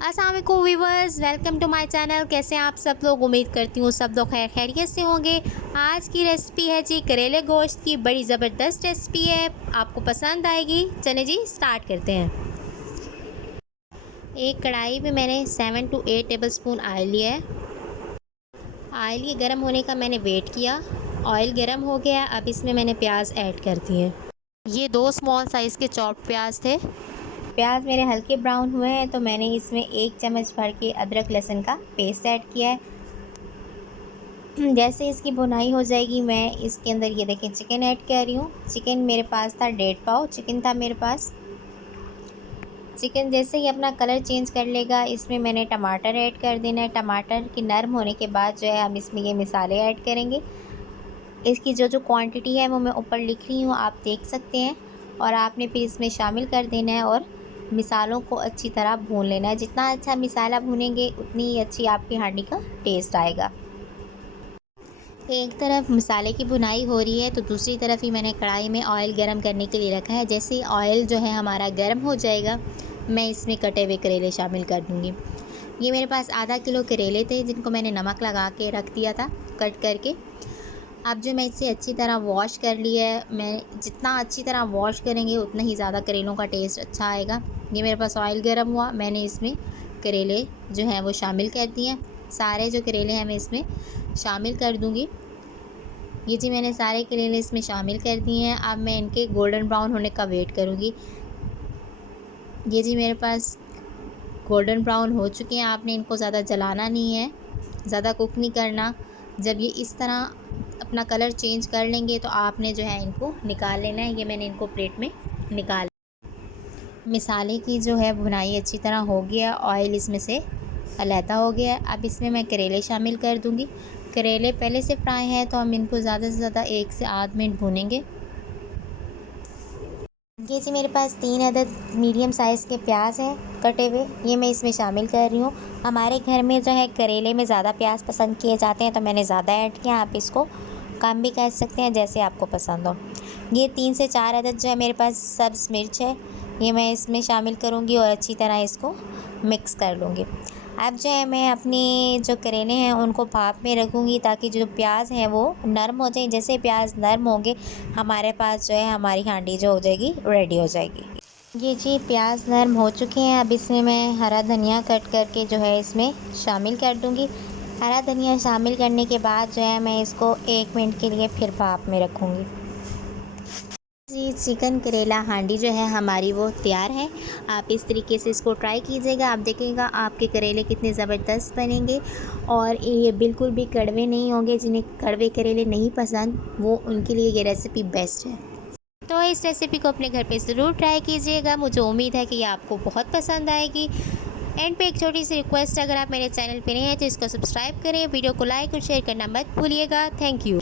अस्सलाम वालेकुम viewers, welcome to my channel. कैसे हैं आप सब लोग? उम्मीद करती हूँ सब लोग खैरियत से होंगे। आज की रेसिपी है जी करेले गोश्त की। बड़ी ज़बरदस्त रेसिपी है, आपको पसंद आएगी। चलें जी स्टार्ट करते हैं। एक कढ़ाई में मैंने 7 to 8 टेबलस्पून ऑयल लिया है। ऑयल के गर्म होने का मैंने वेट किया। ऑयल गर्म हो गया, अब इसमें मैंने प्याज ऐड कर दिए। ये 2 स्मॉल साइज़ के चॉप प्याज थे। प्याज मेरे हल्के ब्राउन हुए हैं तो मैंने इसमें 1 चम्मच भर के अदरक लहसुन का पेस्ट ऐड किया है। जैसे इसकी भुनाई हो जाएगी मैं इसके अंदर ये देखें चिकन ऐड कर रही हूँ। चिकन मेरे पास था 1.5 पाव चिकन था मेरे पास। चिकन जैसे ही अपना कलर चेंज कर लेगा इसमें मैंने टमाटर ऐड कर देना है। टमाटर की नरम होने के बाद जो है हम इसमें ये मसाले ऐड करेंगे। इसकी जो क्वांटिटी है वो मैं ऊपर लिख रही हूँ, आप देख सकते हैं। और आपने फिर इसमें शामिल कर देना है और मिसालों को अच्छी तरह भून लेना है। जितना अच्छा मिसाला भूनेंगे उतनी ही अच्छी आपकी हांडी का टेस्ट आएगा। एक तरफ मसाले की भुनाई हो रही है तो दूसरी तरफ ही मैंने कढ़ाई में ऑयल गरम करने के लिए रखा है। जैसे ही ऑयल जो है हमारा गर्म हो जाएगा मैं इसमें कटे हुए करेले शामिल कर दूँगी। ये मेरे पास आधा किलो करेले थे जिनको मैंने नमक लगा के रख दिया था कट करके। अब जो मैं इसे अच्छी तरह वॉश कर लिया है, मैं जितना अच्छी तरह वॉश करेंगे उतना ही ज़्यादा करेलों का टेस्ट अच्छा आएगा। ये मेरे पास ऑयल गर्म हुआ, मैंने इसमें करेले जो हैं वो शामिल कर दिए। सारे जो करेले हैं मैं इसमें शामिल कर दूँगी। ये जी मैंने सारे करेले इसमें शामिल कर दिए हैं। अब मैं इनके गोल्डन ब्राउन होने का वेट करूँगी। ये जी मेरे पास गोल्डन ब्राउन हो चुके हैं। आपने इनको ज़्यादा जलाना नहीं है, ज़्यादा कुक नहीं करना। जब ये इस तरह अपना कलर चेंज कर लेंगे तो आपने जो है इनको निकाल लेना है। ये मैंने इनको प्लेट में निकाल। मसाले की जो है भुनाई अच्छी तरह हो गया, ऑयल इसमें से अलहदा हो गया। अब इसमें मैं करेले शामिल कर दूंगी। करेले पहले से फ्राई हैं तो हम इनको ज़्यादा से ज़्यादा 1 से आध मिनट भूनेंगे। ये जी मेरे पास 3 अदद मीडियम साइज़ के प्याज हैं कटे हुए, ये मैं इसमें शामिल कर रही हूँ। हमारे घर में जो है करेले में ज़्यादा प्याज पसंद किए जाते हैं तो मैंने ज़्यादा ऐड किया। आप इसको कम भी कर सकते हैं जैसे आपको पसंद हो। ये 3 से 4 अदद जो है मेरे पास सब्ज़ मिर्च है, ये मैं इसमें शामिल करूँगी और अच्छी तरह इसको मिक्स कर लूँगी। अब जो है मैं अपने जो करेले हैं उनको भाप में रखूँगी ताकि जो प्याज हैं वो नरम हो जाए। जैसे प्याज नरम होंगे हमारे पास जो है हमारी हांडी जो हो जाएगी रेडी हो जाएगी। ये जी प्याज नरम हो चुके हैं। अब इसमें मैं हरा धनिया कट करके जो है इसमें शामिल कर दूँगी। हरा धनिया शामिल करने के बाद जो है मैं इसको 1 मिनट के लिए फिर भाप में रखूँगी। जी चिकन करेला हांडी जो है हमारी वो तैयार है। आप इस तरीके से इसको ट्राई कीजिएगा, आप देखिएगा आपके करेले कितने ज़बरदस्त बनेंगे और ये बिल्कुल भी कड़वे नहीं होंगे। जिन्हें कड़वे करेले नहीं पसंद वो उनके लिए ये रेसिपी बेस्ट है। तो इस रेसिपी को अपने घर पे ज़रूर ट्राई कीजिएगा, मुझे उम्मीद है कि ये आपको बहुत पसंद आएगी। एंड पे एक छोटी सी रिक्वेस्ट, अगर आप मेरे चैनल पे नए हैं तो इसको सब्सक्राइब करें, वीडियो को लाइक और शेयर करना मत भूलिएगा। Thank you.